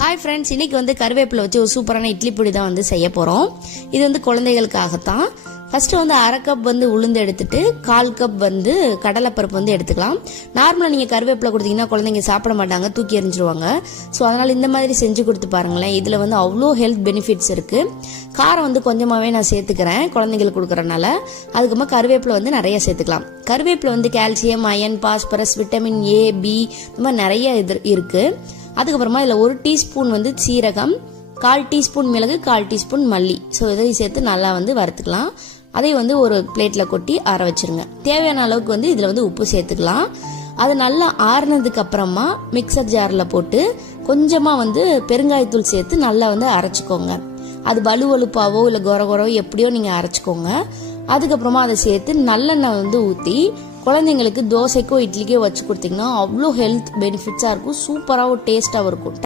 Hi friends, இன்னைக்கு வந்து கருவேப்பிலை வச்சு ஒரு சூப்பரான இட்லி பொடி தான் வந்து செய்ய போகிறோம். இது வந்து குழந்தைகளுக்காகத்தான். ஃபர்ஸ்ட் வந்து 1/2 கப் வந்து உளுந்து எடுத்துட்டு 1/4 கப் வந்து கடலைப்பருப்பு வந்து எடுத்துக்கலாம். நார்மலாக நீங்கள் கருவேப்பிலை கொடுத்தீங்கன்னா குழந்தைங்க சாப்பிட மாட்டாங்க, தூக்கி எறிஞ்சிருவாங்க. ஸோ அதனால் இந்த மாதிரி செஞ்சு கொடுத்து பாருங்களேன். இதில் வந்து அவ்வளோ ஹெல்த் பெனிஃபிட்ஸ் இருக்குது. காரம் வந்து கொஞ்சமாகவே நான் சேர்த்துக்கிறேன் குழந்தைங்களுக்கு கொடுக்குறனால. அதுக்கப்புறமா கருவேப்பிலை வந்து நிறைய சேர்த்துக்கலாம். கருவேப்பிலை வந்து calcium, iron, phosphorus, vitamin A, B, இந்த மாதிரி நிறைய இது இருக்குது. அதுக்கப்புறமா இதில் 1 டீஸ்பூன் வந்து சீரகம், 1/4 டீஸ்பூன் மிளகு, 1/4 டீஸ்பூன் மல்லி. ஸோ இதையும் சேர்த்து நல்லா வந்து வறுத்துக்கலாம். அதை வந்து ஒரு பிளேட்டில் கொட்டி ஆற வச்சிருங்க. தேவையான அளவுக்கு வந்து இதில் வந்து உப்பு சேர்த்துக்கலாம். அது நல்லா ஆறுனதுக்கு அப்புறமா மிக்சர் ஜாரில் போட்டு கொஞ்சமாக வந்து பெருங்காயத்தூள் சேர்த்து நல்லா வந்து அரைச்சிக்கோங்க. அது வலுவலுப்பாவோ இல்லை கொரகொரவோ எப்படியோ நீங்கள் அரைச்சிக்கோங்க. அதுக்கப்புறமா அதை சேர்த்து நல்லெண்ணெய் வந்து ஊற்றி குழந்தைங்களுக்கு தோசைக்கோ இட்லிக்கோ வச்சு கொடுத்தீங்கன்னா அவ்வளோ ஹெல்த் பெனிஃபிட்ஸாக இருக்கும். சூப்பராகவும் டேஸ்ட்டாகவும் இருக்கும்.